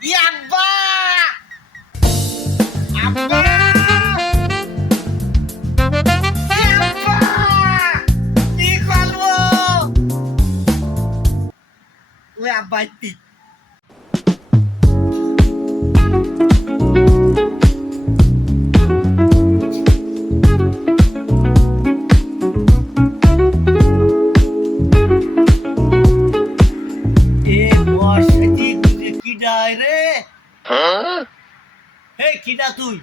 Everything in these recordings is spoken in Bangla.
আব্বা আব্বা কি করবো ওই আব্বা তুই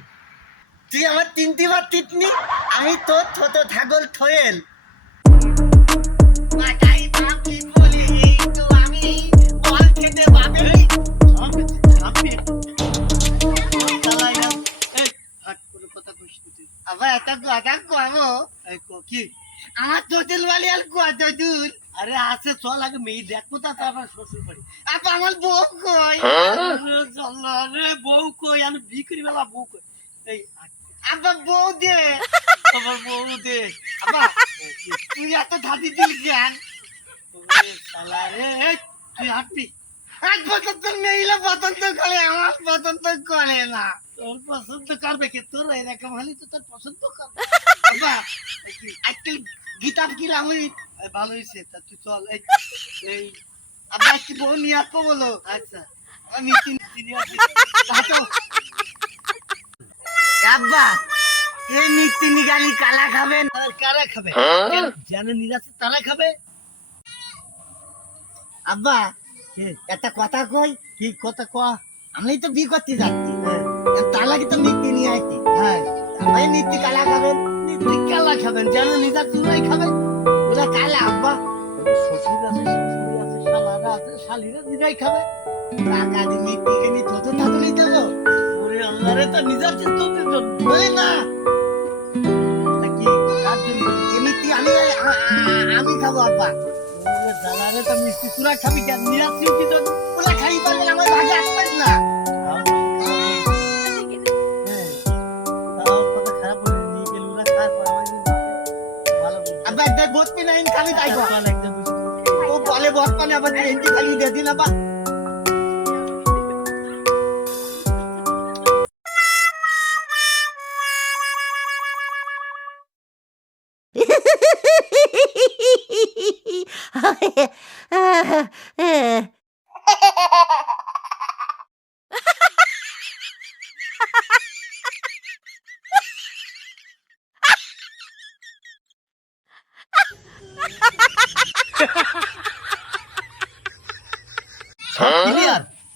তুই আমার তিনটি বার তিতনি আমি তোর ছোট ছাগল থয়েল মাথায় বাপি বলি তো আমি বল খেতে পাবে আবার এটা কথা কমো কি আমার তোতেল বালি আর কত দূর আরে আছে চল আগে মেয়ে দেখবো তারপর শ্বশুর বাড়ি আপা আমার বউ কই রে বউ কই আমি বিক্রি বেলা বউ কই এই আব্বা বউ দে আমার বউ দে আব্বা তুই এত ধাতি দিল জ্ঞান শালা রে তুই হাঁটবি আজ পর্যন্ত মেয়েরা পছন্দ করে আমার পছন্দ করে না তোর পছন্দ করবে কে তোর এরকম হলে তো তোর পছন্দ করবে আব্বা আজকে গীতার কি রামই ভালো হয়েছে তা তুই চল এই আব্বা কি বউ নিয়ে আসবো বলো আচ্ছা আমি আব্বা এই মিষ্টি নিগালি কালা খাবেন আর কারা খাবে জানে নিরাছে তারা খাবে আব্বা একটা কথা কই কি কথা কয়া আমি তো বিয়ে করতে যাচ্ছি তার লাগে তো মিষ্টি নিয়ে আসছি হ্যাঁ আমি মিষ্টি কালা খাবেন মিষ্টি কালা খাবেন জানে নিজার চুড়াই খাবেন ওরা কালা আব্বা শ্বশুর আছে শাশুড়ি আছে শালারা আছে শালিরা নিরাই খাবে টাকা দিয়ে মিষ্টিকে নিয়ে ছোট থাকুনি দেবো ওরে আল্লাহ রে তো নিজার চিন্তা বলে না আমি খাবো আব্বা জ্বালারে তো মিষ্টি চূড়া খাবি কেন নিরাচ্ছি কি তো ওরা খাই পারবে না আমার ভাগে আসবেন না আব্বা দেখ বসবি না খালি তাই ও বলে বস পানি আবার হিন্দি খালি দিয়ে দিন আব্বা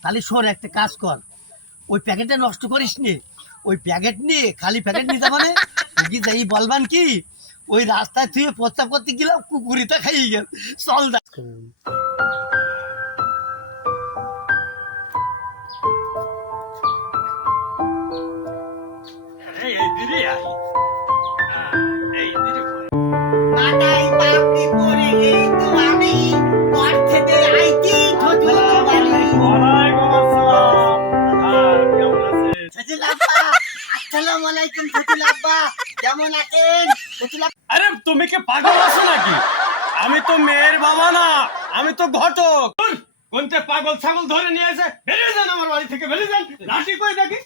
তাহলে শোন একটা কাজ কর ওই প্যাকেটটা নষ্ট করিস নি ওই প্যাকেট নিয়ে খালি প্যাকেট নিতে মানে যাই বলবান কি ওই রাস্তায় তুই প্রস্তাব করতে গেলাম কুকুরিটা খাইয়ে গেল চল আরে তুমি কি পাগল আছো নাকি আমি তো মেয়ের বাবা না আমি তো ঘটক কোনতে পাগল ছাগল ধরে নিয়ে এসে বেরিয়ে যান আমার বাড়ি থেকে বেরিয়ে যান লাঠি কই দেখি